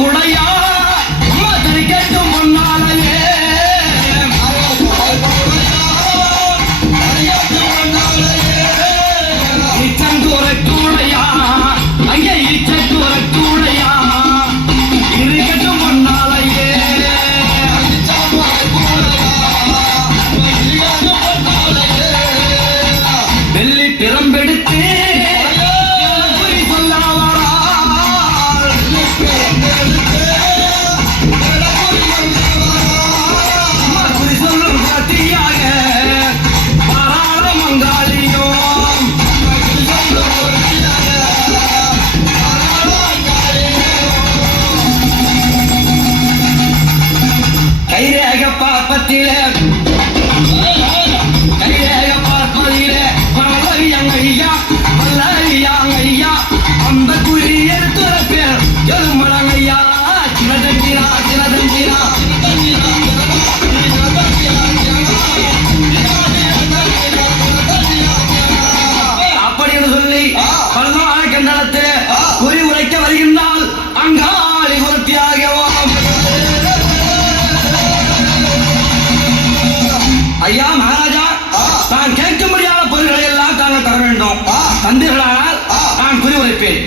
குடையா மாதிரி கேட்டும் முன்னாலேயே இச்சங்கூர கூடையா ஐயா இச்சங்கூர கூடையா இருக்கட்டும் முன்னாலேயே வெள்ளி பிறம்பெடுத்து அந்த குறி எடுத்து பேர் எலுமலங்கையா சின்னதஞ்சிரா சின்னதஞ்சிரா அப்படின்னு சொல்லி பலநாள் கண்டனத்தில் குறி உரைக்க வருகின்றால் அங்காளி உறுத்தியாகவும் ஐயா மகாராஜா நான் கேட்க முடியாத பொருள்களை எல்லாம் தாங்கள் தர வேண்டும் தந்தீர்களானால் நான் குறி உரைப்பேன்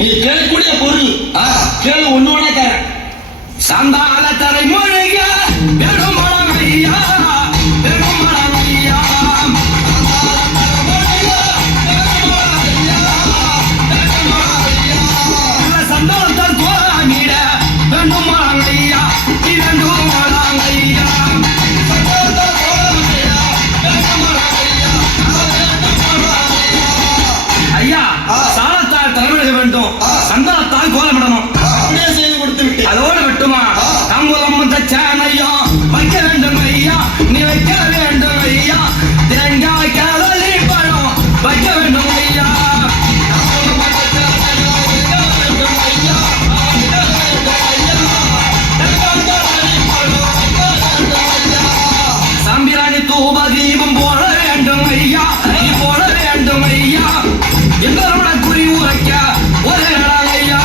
நீ கேட்கக்கூடிய பொருள் கேளு ஒன்னோட தர சந்தால தலைமொழிக பெருமளம் ஐயா பெருமளம் ஐயா சந்தாலத்தால் கோராமிட பெருமளம் ஐயா இரண்டு மளம் ஐயா ஐயா சாலத்தால் தலைமையிட வேண்டும் சந்தாலத்தால் கோலமிடணும் அப்படியே செய்து கொடுத்து விட்டு அதோடு மட்டுமா தம்புலம் தச்சானையா வைக்க வேண்டும் ஐயா நீ வைக்க வேண்டும் ஐயா தேங்காய் கதலி பழம் வைக்க வேண்டும் ஐயா சாம்பிராணி தூப தீபம் போட வேண்டும் ஐயா நீ போட வேண்டும் ஐயா எங்களோட குறி உரைக்க ஒரே நாள் ஐயா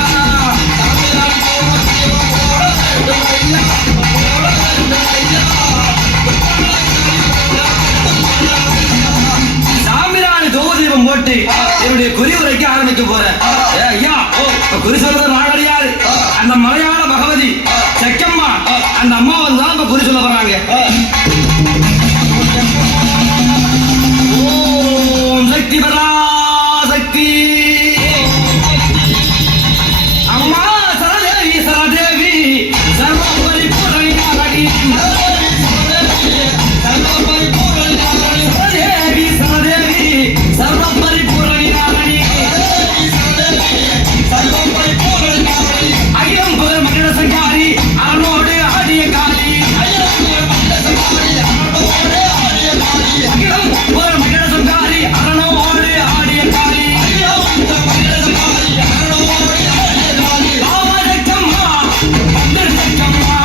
சாம்பிராணி தூப தீபம் போட்டு என்னுடைய குறி உரைக்க ஆரம்பிக்க போறேன் ஐயா குறி சொல்றது நான் கிடையாது அந்த மலையாள பகவதி செக்கம்மா அந்த அம்மா வந்து தான் இப்ப குறி சொல்ல போறாங்க ஓம் சக்தி பராசக்தி அம்மா சரதேவி சரதேவி சர்வபரி பூரணி சரதேவி சரதேவி சர்வபரி பூரணி அகிலம் பெரும் மகிழ சங்காரி அரணோடு ஆடிய காளி அகிலம் பெரும் மகிழ சங்காரி அரணோடு ஆடிய காளி ஆவதக்கம்மா வந்திருக்கம்மா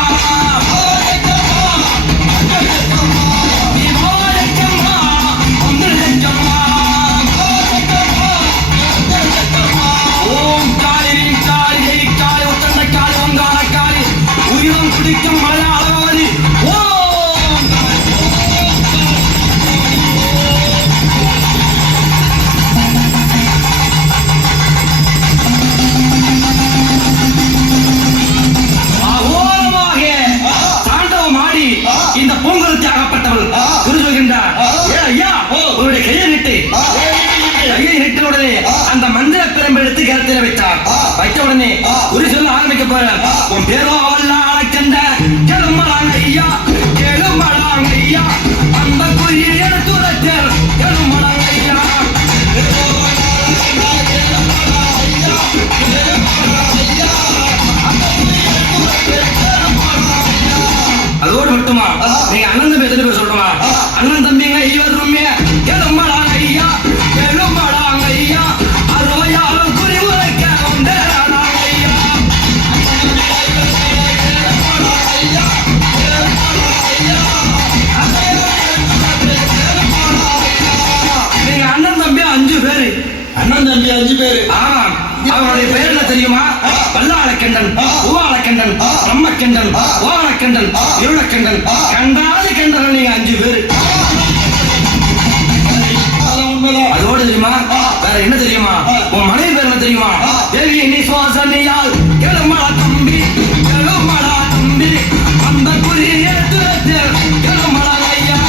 தீபாவளிக்கம்மா வந்திருக்கம்மா ஓம் காளி காளி ஜெய் காளி உத்தண்ட காளி வங்காள காளி உயிரம் குடிக்கும் மலையாளவாதி ஓம் அகோரமாக தாண்டவமாடி இந்த பூங்குருத்தி ஆகப்பட்டவள் குறி சொல்கின்றார் ஐயா உன்னுடைய கையை நிட்டு கையை நிட்ட உடனே அந்த மந்திர பிரம்பு எடுத்து கருத்தில் வைத்தார் வைத்த உடனே குறி சொல்ல ஆரம்பிக்க போற உன் பேரோ வல்லாள கண்ட கெளுமலாங்க ஐயா கெளுமலாங்க ஐயா அந்த குறி எடுத்து உரைத்தர் கெளுமலாங்க ஐயா அதோடு மட்டுமா நீங்க அண்ணன் தம்பி எத்தனை பேர் சொல்லணுமா அண்ணன் தம்பிங்க ஐவருமே கெளுமலாங்க ஐயா கெளுமலாங்க ஐயா அறுவையாளர் குறி உரைக்க வந்தாங்க ஐயா நீங்க அண்ணன் தம்பி 5 பேரு அண்ணன் தம்பி 5 பேரு ஆமாம் அவருடைய பெயர் என்ன தெரியுமா வல்லாளக்கண்டன் ஞானக்கண்டன், ஓவனக்கண்டன், இருளக்கண்டன், கண்டாது கண்டர்கள் நீங்க 5 பேரு. அதோடு தெரியுமா வேற என்ன தெரியுமா? உன் மனைவி பேர் என்ன தெரியுமா? தேவி நீ சுவாசனியால் கெளுமடா தம்பி, கெளுமடா தம்பி, அந்த குறிய கெளுமடா ஐயா.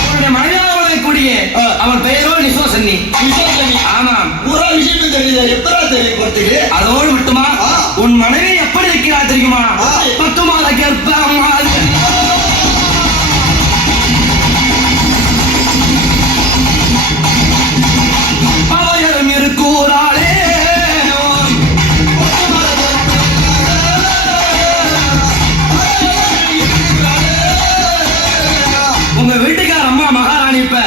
அவருடைய மனைவியாக கூடிய அவள் பெயரோ நிசோசன்னி. ஆமாம், பூரா விஷயமே தெரியல. எப்படா தெரியும் பார்த்துக்கு? அதோடு மட்டுமா உன் மனைவி எப்படி இருக்கிறா தெரியுமா? 10 மாத கர்ப்பம். அவளும் இருக்கூராளே. உங்க வீட்டுக்கார அம்மா மகாராணி இப்ப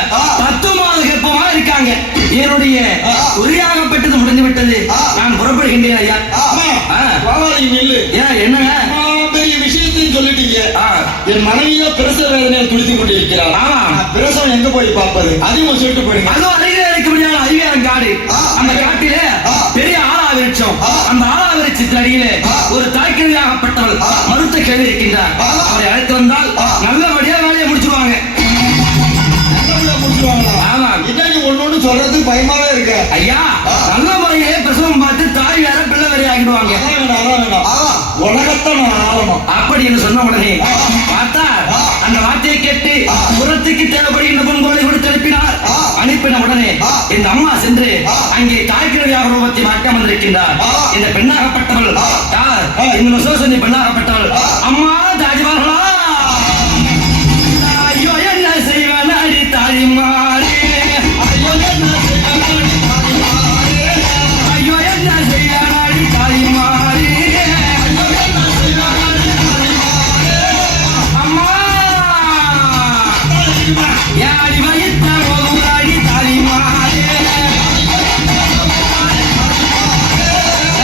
10 மாத கர்ப்பமா இருக்காங்க. என்னுடைய உரியாகப்பட்டது முடிந்து விட்டது. நான் புறப்படுகின்றேன் ஐயா. ஏன் என்னங்க பெரிய விஷயத்தையும் சொல்லிட்டீங்க. என் மனைவியோ பிரசவ வேதனையை துடித்துக் கொண்டிருக்கிறார். பிரசவம் எங்க போய் பார்ப்பது? அதையும் சொல்லிட்டு போயிடுங்க. அதுவும் அருகில் இருக்க முடியாத ஐவேரம் காடு. அந்த காட்டிலே பெரிய ஆலா விருட்சம். அந்த ஆலா விருட்சத்தின் அடியிலே ஒரு தாய்க்கிழமையாகப்பட்டவள் மருத்துவ கேள்வி இருக்கின்றார். அவரை அழைத்து வந்தால் நல்லபடியா வேலையை முடிச்சுடுவாங்க. ஒன்னொன்னு சொல்றதுக்கு பயமாவே இருக்கு ஐயா. நல்ல முறையிலே பிரசவம் பார்த்து தாய் வேற பிள்ளை வேற ஆகிடுவாங்க. உலகத்தை நான் ஆளணும் அப்படி என்று சொன்ன உடனே பார்த்தா அந்த வார்த்தையை கேட்டு புறத்துக்கு தேவைப்படுகின்ற பொன்கோலை கொடுத்து அனுப்பினார். அனுப்பின உடனே இந்த அம்மா சென்று அங்கே தாய்க்கிழமையாக ரூபத்தை மாற்றம் வந்திருக்கின்றார். இந்த பெண்ணாகப்பட்டவள் யார்? இந்த நசோசனி பெண்ணாகப்பட்டவள் அம்மா தாஜ்மஹலா. ஐயோ என்ன செய்வன் அடி தாய்மாரே, ஐயோ என்ன செய்வன் அடி தாய்மாரே, ஐயோ என்ன செய்வன் அடி தாய்மாரே, ஐயோ என்ன செய்வன் அடி தாய்மாரே. அம்மா யாடி வைத்த அடி தாய்மாரே,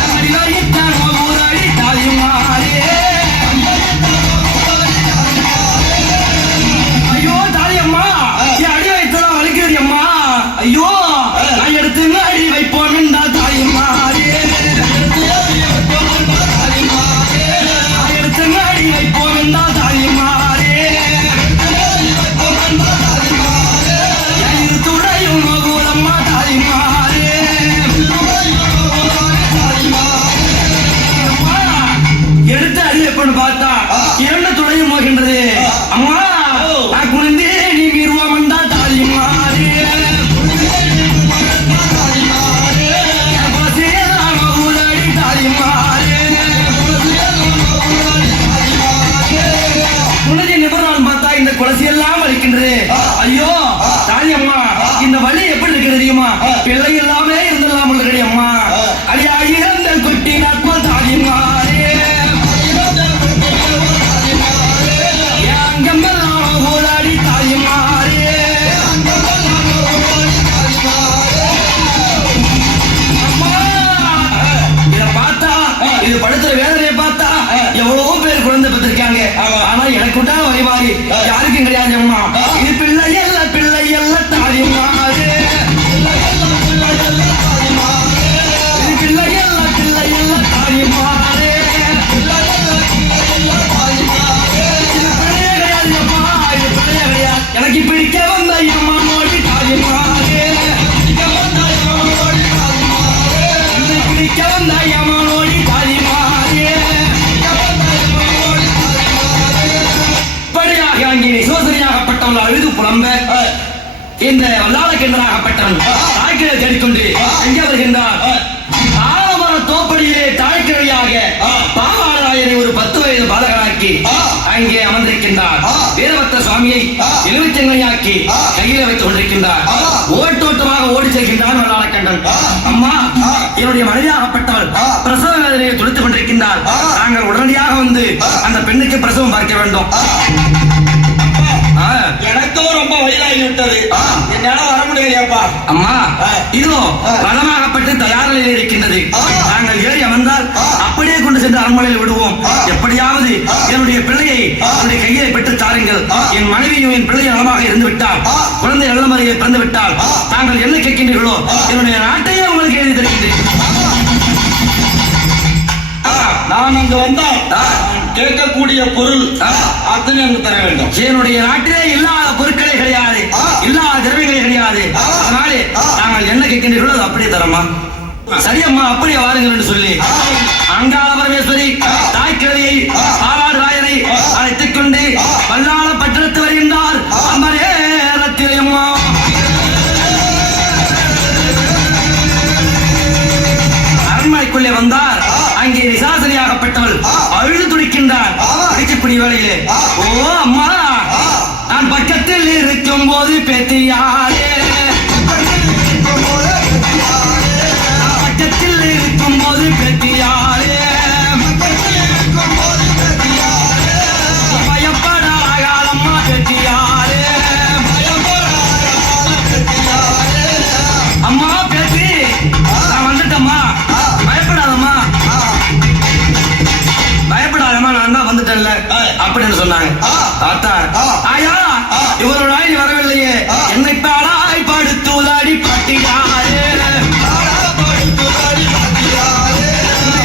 யாடி வைத்த அடி தாய்மாரே. ஐயோ தாயம்மா, என் அடி வைத்ததா வலிக்கிறது அம்மா. ஐயோ நான் எடுத்து அடி வைப்போம் என்றா தாயம்மாரே, எடுத்து அடி வைப்போம் என்றா தாயம்மாரே. துறையும் மகுலம்மா தாயம்மாரே. எடுத்து அடி வைப்போன்னு பார்த்தா 2 துணையும் போகின்றது. அம்மா நான் குனிந்தே நீ மீறுவோம் என்றா தாயம்மாரே. இந்த குலசி எல்லாம் வலிக்கின்றது. ஐயோ தாயம்மா, இந்த வலி எப்படி இருக்கு தெரியுமா? பிள்ளை எல்லாமே இருந்தெல்லாம் உள்ளது அம்மா. அடியா இறந்த குட்டி நட்பு தாயம்மாரே, அங்கமெல்லாம் ஓடாடி தாயம்மாரே. அம்மா இதை பார்த்தா, இது படுத்துற வேதனையை பார்த்தா எவ்வளவோ பேர் குழந்தை பெற்றிருக்காங்க. ஆனா எனக்கு உண்டான வழிமாறி யாருக்கும் கிடையாது அம்மா. இது பிள்ளை அல்ல, பிள்ளை அல்ல தாயம்மாரே, இது பிள்ளை அல்ல, பிள்ளை அல்ல தாயம்மாரே. இது பிள்ளையே கிடையாது அம்மா, இது பிள்ளையே கிடையாது. எனக்கு பிடிக்க வந்த அம்மா நோடி தாயம்மாரே, பிடிக்க வந்த அம்மா நோடி தாயம்மாரே. படியாக அங்கே சோதனையாகப்பட்டவள் அழுது புலம்ப இந்த வல்லாளக்கென்றனாகப்பட்டவன் தாய்க்கிழை தேடிக்கொண்டு எங்கே வருகின்றார்? ஆலமர தோப்படியிலே தாய்க்கிழையாக பாவாளராயனை ஒரு 10 வயது பாலகனாக்கி அங்கே அமர்ந்திருக்கின்றார். வீரபத்திர சுவாமியை எலுமிச்சங்கனையாக்கி கையில வைத்துக் கொண்டிருக்கின்றார். ஓட்டோட்டமாக ஓடி செல்கின்றான் வல்லாளக்கண்டன். அம்மா என்னுடைய மனைவியாகப்பட்டவள் பிரசவ வேதனையை துடித்துக் கொண்டிருக்கின்றார். நாங்கள் உடனடியாக வந்து அந்த பெண்ணுக்கு பிரசவம் பார்க்க வேண்டும். எனக்கும் ரொம்ப வயதாகி விட்டது. என்னால வர முடியலையாப்பா. அம்மா இதோ பலமாகப்பட்டு தயார் நிலையில் இருக்கின்றது. நாங்கள் ஏறி அமர்ந்தால் அப்படியே கொண்டு சென்று அரண்மனையில் விடுவோம். எப்படியாவது என்னுடைய பிள்ளையை என்னுடைய கையை பெற்று தாருங்கள். என் மனைவியும் என் பிள்ளையும் நலமாக இருந்து விட்டால், குழந்தை நல்ல முறையில் பிறந்து விட்டால், தாங்கள் என்ன கேட்கின்றீர்களோ என்னுடைய நாட்டையே உங்களுக்கு எழுதி தருகின்றேன். நான் அங்கு வந்தால் கேட்கக்கூடிய பொருள் அத்தனை அங்கு தர வேண்டும். என்னுடைய நாட்டிலே இல்லாத பொருட்களே கிடையாது, இல்லாத திரவியங்களே கிடையாது. அதனாலே நாங்கள் என்ன கேட்கின்றீர்களோ அது அப்படியே தரமா. சரியம்மா, அப்படியே வாருங்கள் என்று சொல்லி அங்காள பரமேஸ்வரி தாய்க்கிழவியை பாவாடு ராயனை அழைத்துக் கொண்டு பல்லாள பட்டணத்து வருகின்றார். அம்மரேரத்திலேயம்மா அரண்மனைக்குள்ளே வந்தார். அங்கே நிசாசனியாகப்பட்டவள் அழுது துடிக்கின்றார். அடிக்கக்கூடிய வேளையிலே, ஓ அம்மா, நான் பக்கத்தில் இருக்கும் போது பேத்தியாரே, பக்கத்தில் இருக்கும் போது பேத்தியாரே, பயப்படாகாலம்மா பேத்தியாரே, அம்மா பேத்தி நான் வந்துட்டம்மா, பயப்படாதம்மா, பயப்படாதம்மா, நான் தான் வந்துட்டேன்ல அப்படின்னு சொன்னாங்க. தாத்தா, ஆயா இவரோட ஆய் வரவில்லையே, என்னை பாடாய் படுத்துலாடி பாட்டியாரே,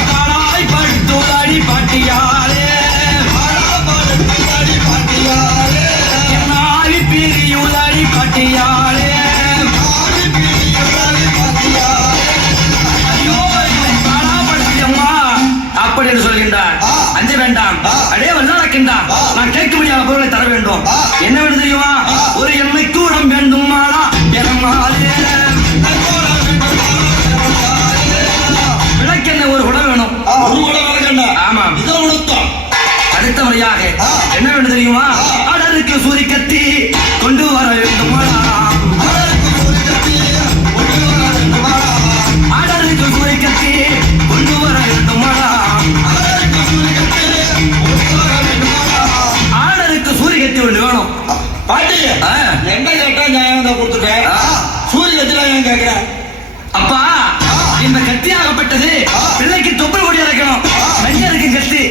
பாடாய் படுத்துலாடி பாட்டியாரே, என்னாய் பிரியுலாடி பாட்டியாரே, ஐயோ என்னை பாடாப்படுத்தியம்மா அப்படின்னு சொல்கின்றார். அஞ்ச வேண்டாம், அடே வல்லாக்கின்றான், நான் கேட்க முடியாத பொருளை தர வேண்டும். என்ன வேணும் தெரியுமா? ஒரு எண்ணெய் கூடம் வேண்டுமாடா எனமாலே, விளக்கெண்ணெய் ஒரு குடம் வேணும். ஒரு குடம் விளக்கெண்ணெய்? ஆமாம். இதை உணர்த்தோம். அடுத்த முறையாக என்ன வேணும் தெரியுமா? அடருக்கு சூரி கத்தி கொண்டு வர வேண்டுமாடா, அடருக்கு சூரி கத்தி கொண்டு வர வேண்டுமாடா, ஆடருக்கு சூரிய கத்தி ஒன்று வேணும். பாட்டி என்ன கேட்டா நியாயம் தான் கொடுத்துட்டேன். சூரிய கத்தில ஏன் கேட்கிறேன்? அப்பா, இந்த கத்தியாகப்பட்டது பிள்ளைக்கு தொப்புள் கொடி இறக்கணும். பெண்களுக்கு கத்தி,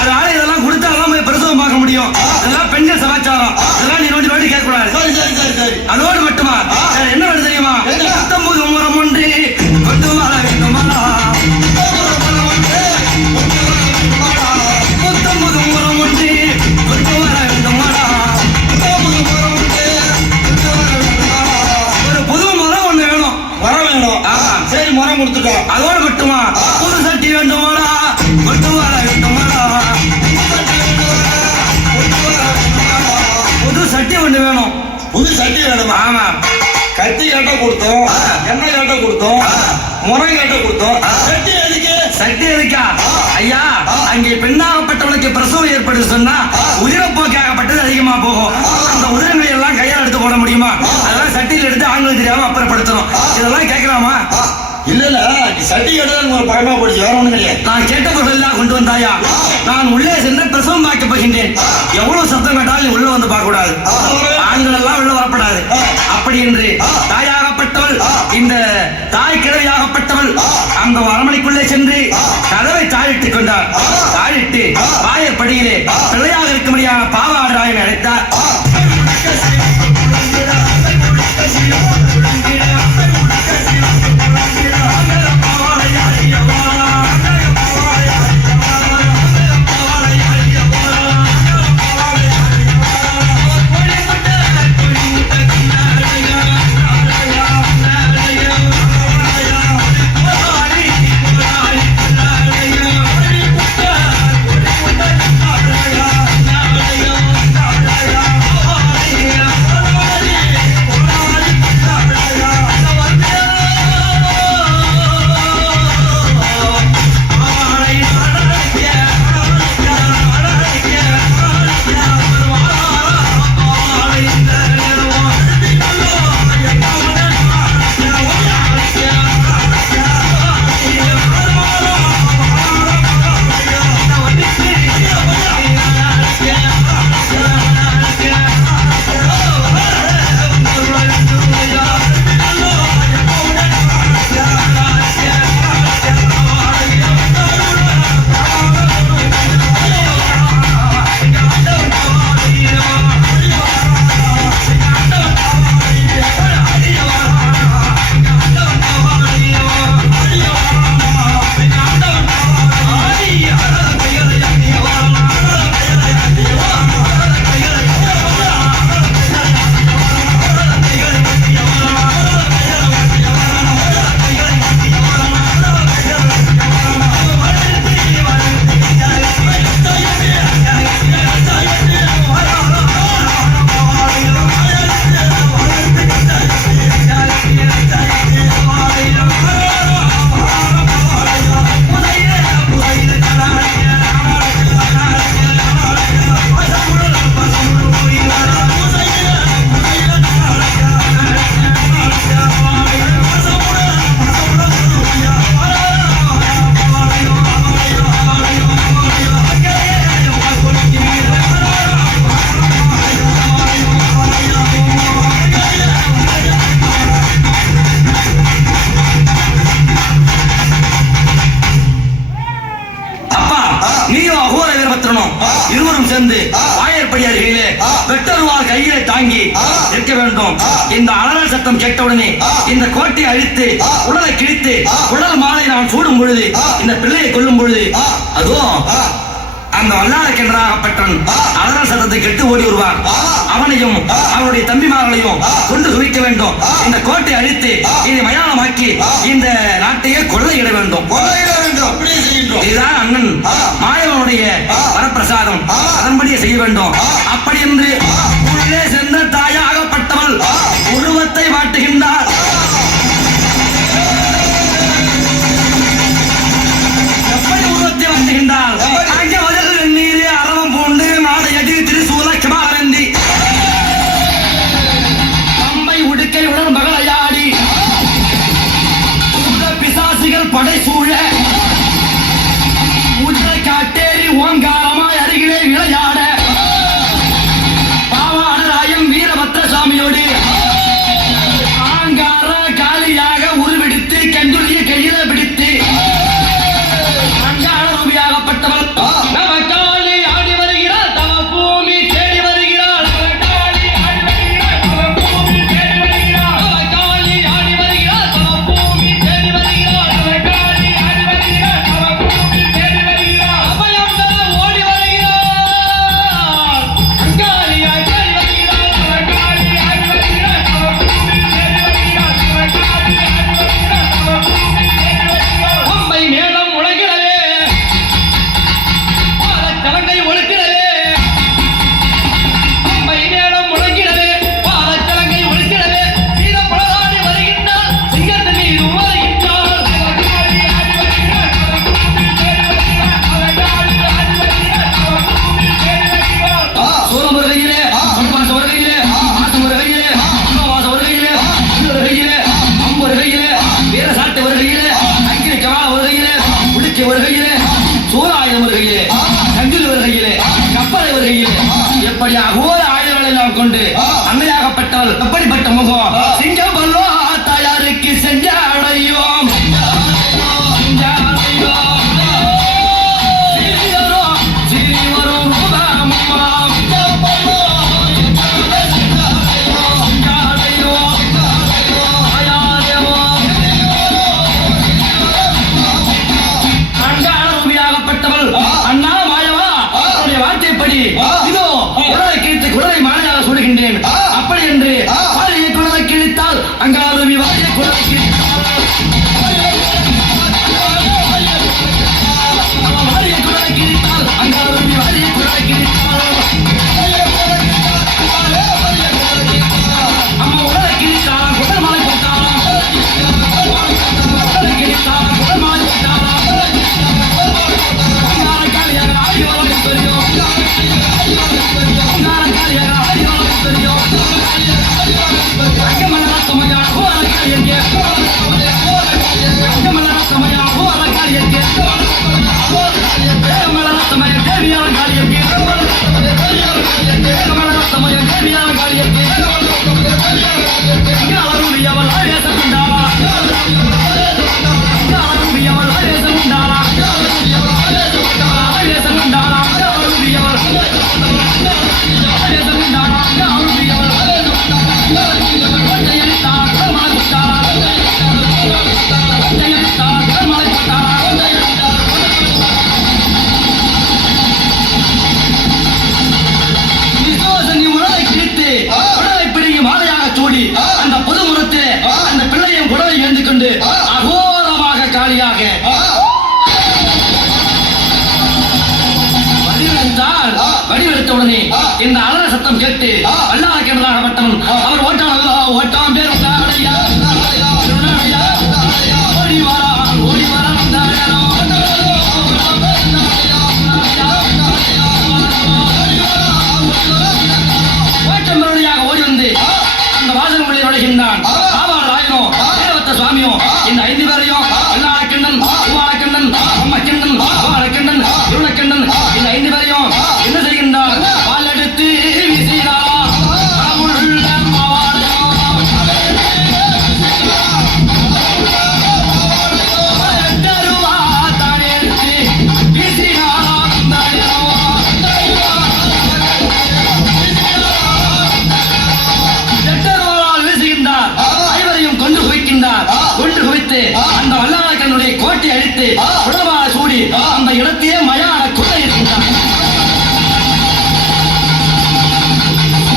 அதனால இதெல்லாம் கொடுத்தாலும் போய் பிரசவம் பார்க்க முடியும். இதெல்லாம் பெண்கள் சமாச்சாரம், இதெல்லாம் நீ நோண்டி கேட்க கூடாது. சரி சரி சரி சரி. அதோடு மட்டுமா வேற என்ன வேணும் தெரியுமா? 19 முறம் ஒன்று கொண்டு வர வேண்டுமாடா, 19 முறம் ஒன்று கொண்டு வர வேண்டுமாடா, ஒரு புது முறம் ஒண்ணு வேணும். வர வேணும். சரி, முறை கொடுத்துட்டோம். அதோடு மட்டுமா புது சட்டி வேண்டுமாடா, கொண்டு வர வேண்டுமாடா, புது சட்டி ஒண்ணு வேணும். புது சட்டி வேணுமா? ஆமா. கத்தி கேட்ட கொடுத்தோம், எண்ணெய் கேட்ட கொடுத்தோம், முறை கேட்ட கொடுத்தோம். சட்டி எதுக்கு? சட்டி எதுக்கா? ஐயா, அங்கே பெண்ணாகப்பட்டவனுக்கு பிரசவம் ஏற்படுது சொன்னா உதிரப்போக்காகப்பட்டது அதிகமா போகும். அந்த உதிரங்களை எல்லாம் கையால் எடுத்து போட முடியுமா? அதெல்லாம் சட்டியில் எடுத்து ஆண்களுக்கு தெரியாம அப்புறப்படுத்தணும். இதெல்லாம் கேட்கலாமா? இல்ல இல்ல, சட்டி எடுத்து ஒரு பயமா போடுச்சு, வேற ஒண்ணும் கிடையாது. நான் கேட்ட பொருள் எல்லாம் கொண்டு வந்தாயா? நான் உள்ளே சென்று பிரசவம் பார்க்க போகின்றேன். எவ்வளவு சத்தம் கேட்டாலும் நீ உள்ள வந்து பார்க்க கூடாது. ஆண்கள் எல்லாம் உள்ள வரப்படாது. அப்படி என்று தாயாகப்பட்டவள், இந்த தாய் கிழவியாகப்பட்டவள் அந்த அரண்மனைக்குள்ளே சென்று கதவை தாழிட்டுக் கொண்டார். தாழிட்டு வாயற்படியிலே பிள்ளையாக இருக்க முடியாத பாவாடு ராயனை அழைத்தார். வேண்டும். இந்த அலறல் சத்தம் கேட்டவுடனே இந்த கோட்டை அழித்து உடலை கிழித்து உடல் மாலை நான் சூடும் பொழுது இந்த பிள்ளையை கொல்லும் பொழுது அதோ அந்த வல்லாளக்கென்றாகப்பட்டவன் அலறல் சத்தத்தை கெட்டு ஓடி வருவான். அவனையும் அவனுடைய தம்பிமார்களையும் கொண்டு குவிக்க வேண்டும். இந்த கோட்டை அழித்து இதை மயானமாக்கி இந்த நாட்டையே கொள்ளையிட வேண்டும். இதுதான் அண்ணன் மாயவனுடைய வரப்பிரசாதம். அதன்படியே செய்ய வேண்டும். அப்படி என்று உள்ளே சென்ற தாயாகப்பட்டவள் உருவத்தை மாட்டுகின்றார். எப்படி உருவத்தை மாட்டுகின்றார்? அங்கே முதல் நீரே அரவம் பூண்டு நாடை அடி திரிசூல கிமாரந்தி அம்பை உடுக்கை உடன் மகளையாடி பிசாசிகள் படை சூழ உடலை காட்டேறி ஓங்காரமாய் அருகிலே விளையாட பாவாடராயம் வீரபத்ர சாமியோடு ஆங்கார காலியாக உருவெடுத்து கண்டுலிய கையில பிடித்து அங்கார ரூபியாகப்பட்டவள் நவகாளி ஆடி வருகிறாள். தவ பூமி தேடி வருகிறாள். நவகாளி ஆடி வருகிறாள். தவ பூமி தேடி வருகிறாள். நவகாளி ஆடி வருகிறாள். தவ பூமி தேடி வருகிறாள். நவகாளி ஆடி வருகிறாள். தவ பூமி தேடி வருகிறாள். அபயம் தர ஓடி வருகிறாள். அங்காளியாய் தேடி வருகிறாள். நவகாளி ஆடி வருகிறாள். தவ பூமி தேடி வருகிறாள். நவகாளி ஆடி வருகிறாள். தவ பூமி தேடி வருகிறாள். அம்பை மேளம் முழங்கிறதே, பாதச்சலங்கை ஒழுக்கிறதே. அம்பை மேளம் முழங்கிறதே, பாதச்சலங்கை ஒழுக்கிறதே. சீதம் புலராடி வருகின்றாள். சிங்கத்தின் மீது வருகின்றாள். நவகாளி ஆடி வருகிறாள். தவ பூமி தேடி வருகிறாள். நவகாளி ஆடி வருகிறாள். தவ பூமி தேடி வருகிறாள். சூலம் வருகையிலே, பொன்பாசம் வருகையிலே, மாசம் வருகையிலே, அமாவாசை வருகையிலே, புல் வருகையிலே, அம்பு வருகையிலே, வீரசாட்டு வருகையிலே, அக்கினி கவால வருகையிலே, புளிச்சி வருகையிலே, சூராயுதம் வருகையிலே, கஞ்சில் வருகையிலே, கப்பலை வருகையிலே, எப்படி அகோர ஆயுதங்களை நாம் கொண்டு அன்னையாகப்பட்டவள் எப்படிப்பட்ட முகம் சிங்கம் பல்லோ தாயாருக்கு செஞ்சாடையோம் அண்ணா மாயவா அவருடைய வார்த்தைப்படி இதோ குடலை கிழித்து குடலை மாலையாக சுடுகின்றேன். அப்படி என்று வாலியை குடலை கிழித்தால் அங்காருவி வாலியை குடலை கிழித்தால் வாலியை குடலை கிழித்தால் அங்காருவி வாலியை குடலை கிழித்தால் அம்மா உடலை கிழித்தால் குடல் மாலை போட்டால் உடலை கிழித்தால் குடல் மாலை போட்டால் அந்த பொதுமுறத்திலே அந்த பிள்ளையும் புடவை எழுந்து கொண்டு அகோரமாக காலியாக வடிவெடுத்த உடனே இந்த அலற சத்தம் கேட்டு வல்லாளக்கென்றாகப்பட்டவன் அவர் ஓட்டாம் பேர் ஓடி வரா ஓட்டம்பருடையாக ஓடி வந்து அந்த வாசலுக்குள்ளே நுழைகின்றான். ராயனோ தேவத்த சுவாமியோ இந்த 5 பேரையும் வல்லாளக்கண்ணன், பூவாளக்கண்ணன், அம்மக்கண்ணன், பூவாளக்கண்ணன், இருளக்கண்ணன் இந்த 5 பேரையும் என்ன செய்கின்றான்? பால் எடுத்து வீசினார். எட்டருவா பார்த்து அந்த வல்லாளக்கனுடைய கோட்டை அழித்து உடவாள சூடி அந்த இடத்தையே மயான கொள்ளையிடுகின்றார்.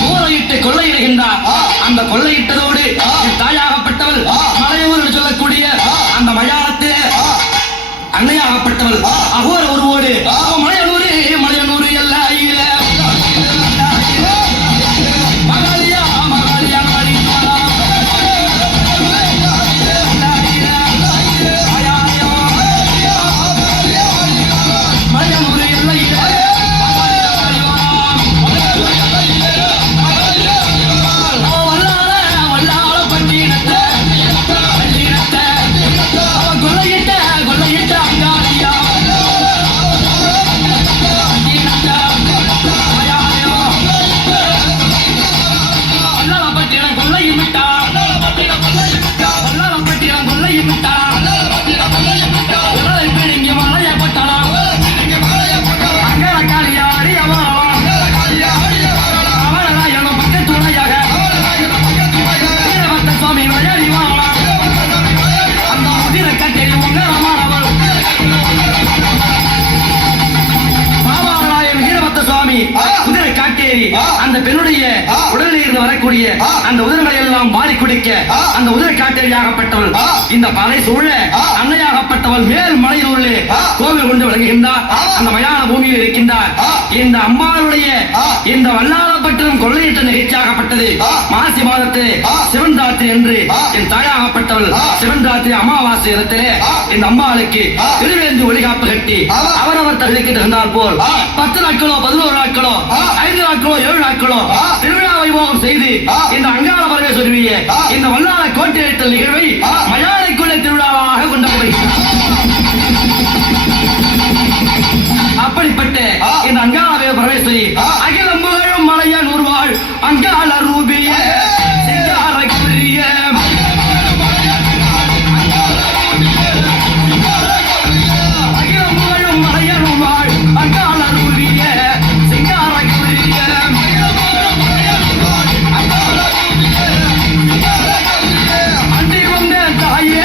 ஊரையிட்டு கொள்ளையிடுகின்றார். அந்த கொள்ளையிட்டதோடு தாயாகப்பட்டவள் மலையூர் என்று சொல்லக்கூடிய அந்த மயானத்திலே அன்னையாகப்பட்டவள் அகோர உருவோடு மலையனூரு மலையனூரு எல்லா அந்த பெண்ணுடைய உடலில் இருந்து வரக்கூடிய அந்த உதிர்களை எல்லாம் மாறி குடிக்க அந்த உதிரை காட்டேரியாகப்பட்டவள் இந்த மலை சூழ அன்னையாகப்பட்டவள் மேல் மலையில் உள்ள கோவில் கொண்டு விளங்குகின்றார். அந்த மயான பூமியில் இருக்கின்றார். இந்த அம்மாளுடைய இந்த வல்லாளப்பட்டினம் கொள்ளையிட்ட நிகழ்ச்சியாகப்பட்டது மாசி மாதத்து சிவன்ராத்திரி என்று என் தாயாகப்பட்டவள் சிவன்ராத்திரி அமாவாசை இடத்திலே இந்த அம்மாளுக்கு திருவேந்து ஒளிகாப்பு கட்டி அவரவர் தகுதிக்கு தகுந்தால் போல் 10 நாட்களோ 11 நாட்களோ 5 நாட்களோ 7 நாட்களோ திருவிழா வைபவம் செய்து இந்த அங்காள பரமேஸ்வரிய இந்த வல்லாள கோட்டை அழித்தல் நிகழ்வை மயானைக்குள்ள திருவிழாவாக கொண்டாடுகிறார். அப்படிப்பட்ட இந்த அங்காள பரமேஸ்வரி அகிலம் புகழும் மலையன் உருவாள் அங்காள ரூபிய சிங்காரக்குரிய அகிலம் புகழும் மலையன் உருவாள் அங்காள ரூபிய சிங்காரக்குரிய அன்றி வந்த தாயே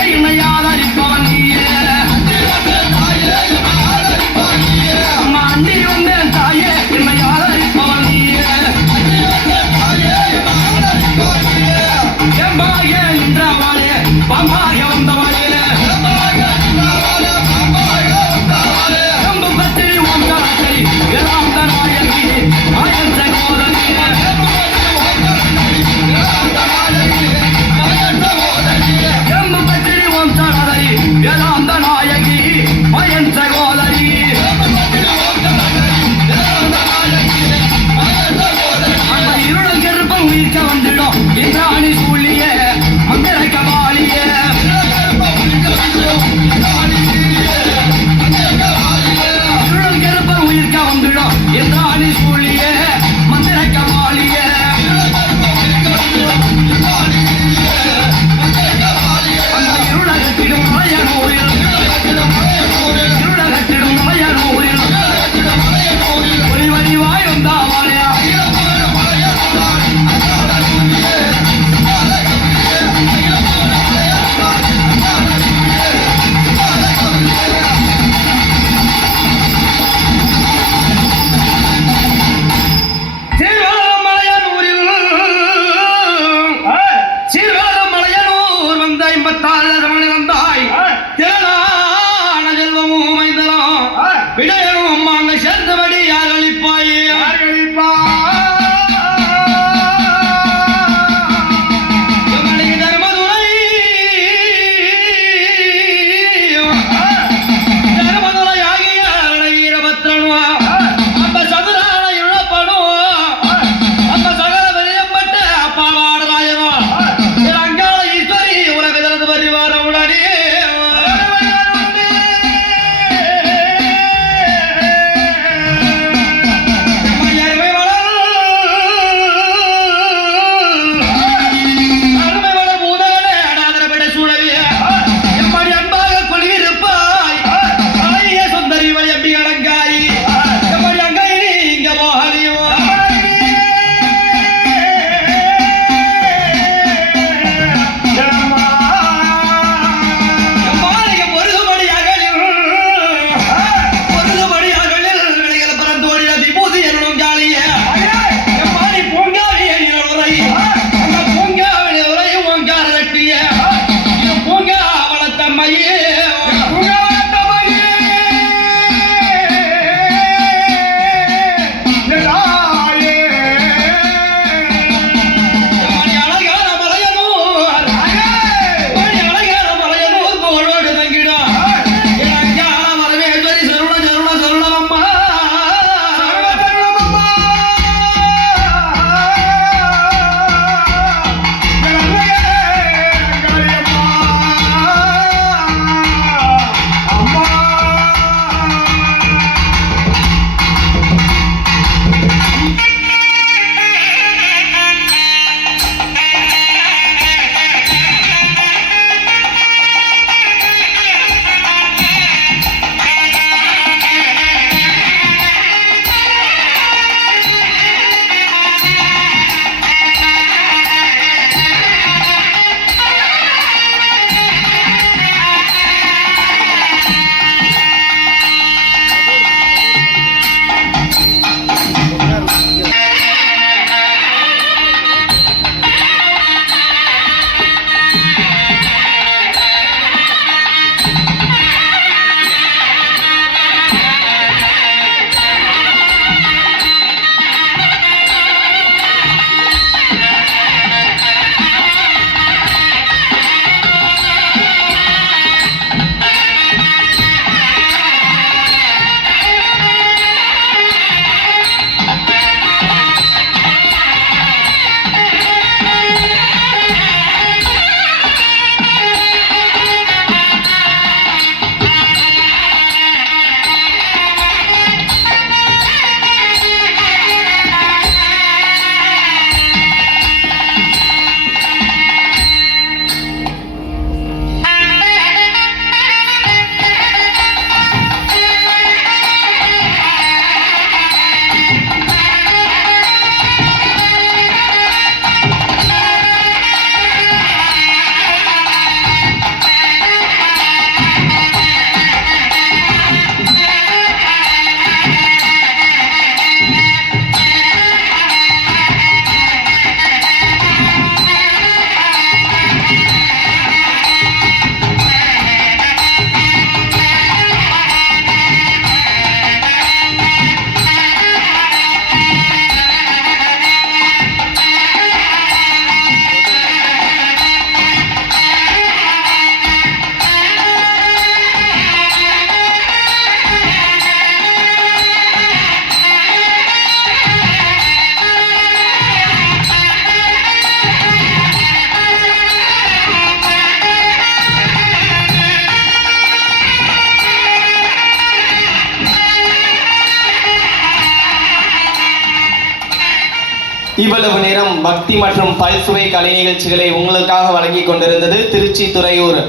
பக்தி மற்றும் பல்சுவை கலை நிகழ்ச்சிகளை உங்களுக்காக வழங்கி கொண்டிருந்தது திருச்சி துறையூர்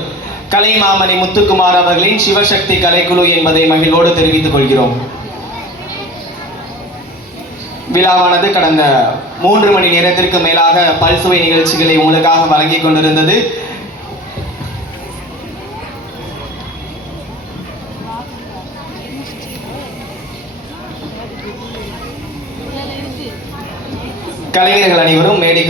கலைமாமணி முத்துக்குமார் அவர்களின் சிவசக்தி கலைக்குழு என்பதை மகிழ்வோடு தெரிவித்துக் கொள்கிறோம். விழாவானது கடந்த 3 மணி நேரத்திற்கு மேலாக பல்சுவை நிகழ்ச்சிகளை உங்களுக்காக வழங்கி கொண்டிருந்தது. கலைஞர்கள் அனைவரும் மேடை